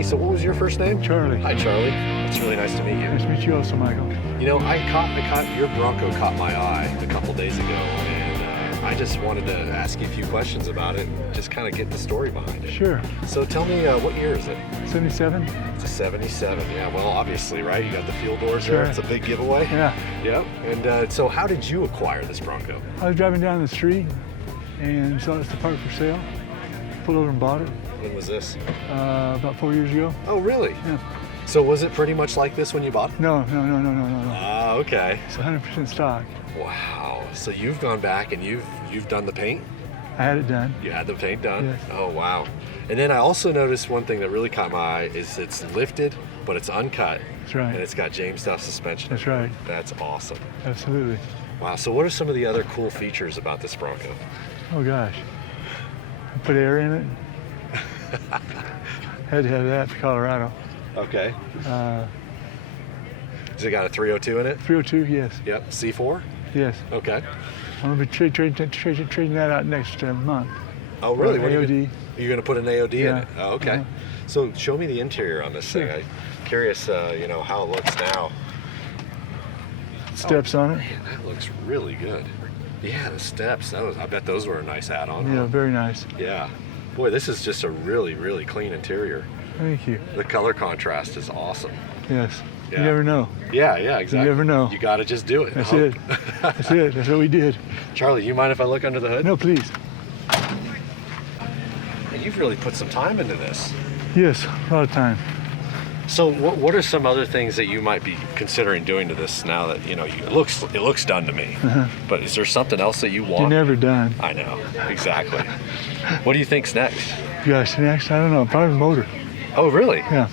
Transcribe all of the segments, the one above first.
Hey, so what was your first name? Charlie. Hi, Charlie. It's really nice to meet you. Nice to meet you also, Michael. You know, your Bronco caught my eye a couple days ago, and I just wanted to ask you a few questions about it and just kind of get the story behind it. Sure. So tell me, what year is it? 77? It's a 77, yeah. Well, obviously, right? You got the fuel doors there. It's a big giveaway. Yeah. Yep. And so how did you acquire this Bronco? I was driving down the street and saw this parked for sale. Pulled over and bought it. When was this? About 4 years ago. Oh, really? Yeah. So was it pretty much like this when you bought it? No. Ah, okay. It's 100% stock. Wow. So you've gone back and you've done the paint? I had it done. You had the paint done? Yes. Oh, wow. And then I also noticed one thing that really caught my eye is it's lifted, but it's uncut. That's right. And it's got James Duff suspension. That's right. That's awesome. Absolutely. Wow. So what are some of the other cool features about this Bronco? Oh gosh. I put air in it. Had to have that for Colorado. Okay. Has it got a 302 in it? 302, yes. Yep. C4? Yes. Okay. I'm going to be trading that out next month. Oh, really? What AOD. You're going to put an AOD in it? Oh, okay. Uh-huh. So show me the interior on this thing. I'm curious, how it looks now. Steps on it. Man, that looks really good. Yeah, the steps. I bet those were a nice add-on. Yeah, very nice. Yeah. Boy, this is just a really, really clean interior. Thank you. The color contrast is awesome. Yes. Yeah. You never know. Yeah, exactly. You never know. You got to just do it. That's it. That's it. That's what we did. Charlie, you mind if I look under the hood? No, please. And you've really put some time into this. Yes, a lot of time. So what are some other things that you might be considering doing to this now that, it looks done to me. Uh-huh. But is there something else that you want? You're never done. I know, exactly. What do you think's next? Gosh, next, I don't know, probably motor. Oh, really? Yeah.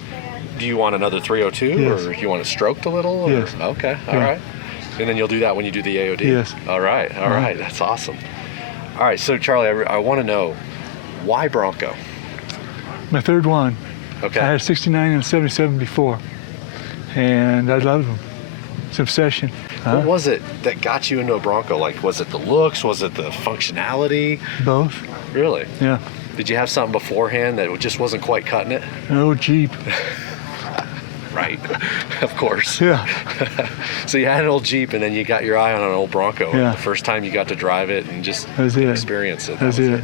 Do you want another 302 Yes. or you want it stroked a little? Or? Yes. Okay, all Yeah. right. And then you'll do that when you do the AOD? Yes. All right, that's awesome. All right, so Charlie, I want to know, why Bronco? My third one. Okay. I had a 69 and a 77 before, and I loved them. It's an obsession. What was it that got you into a Bronco? Like, was it the looks? Was it the functionality? Both. Really? Yeah. Did you have something beforehand that just wasn't quite cutting it? An old Jeep. Right, of course. Yeah. So you had an old Jeep, and then you got your eye on an old Bronco. Yeah. The first time you got to drive it and just experience it. That's it.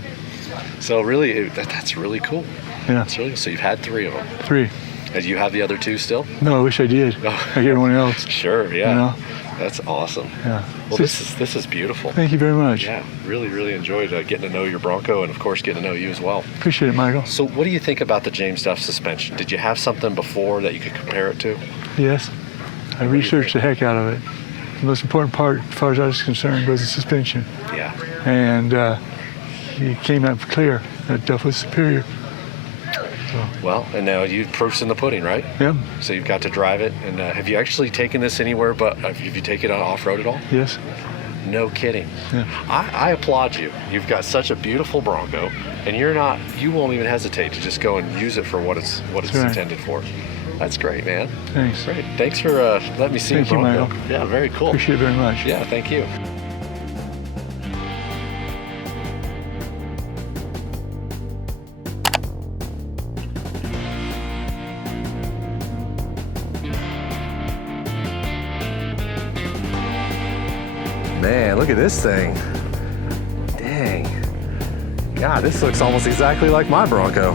So really, that's really cool. Yeah. That's really, so you've had 3 of them. 3. And you have the other 2 still? No, I wish I did. Oh. Like everyone else. Sure, yeah. You know? That's awesome. Yeah. Well, this is beautiful. Thank you very much. Yeah, really, really enjoyed getting to know your Bronco and, of course, getting to know you as well. Appreciate it, Michael. So what do you think about the James Duff suspension? Did you have something before that you could compare it to? Yes. I researched the heck out of it. The most important part, as far as I was concerned, was the suspension. Yeah. And it came out clear that Duff was superior. So. Well, and now proof's in the pudding, right? Yeah. So you've got to drive it. And have you actually taken this anywhere but have you taken it on off-road at all? Yes. No kidding. Yeah. I applaud you. You've got such a beautiful Bronco, and you won't even hesitate to just go and use it for what it's right. intended for. That's great, man. Thanks. Great. Thanks for letting me see Thank the Bronco. you, Michael. Yeah, very cool. Appreciate it very much. Yeah, thank you. Man, look at this thing. Dang. God, this looks almost exactly like my Bronco.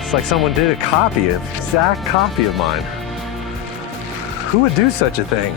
It's like someone did an exact copy of mine. Who would do such a thing?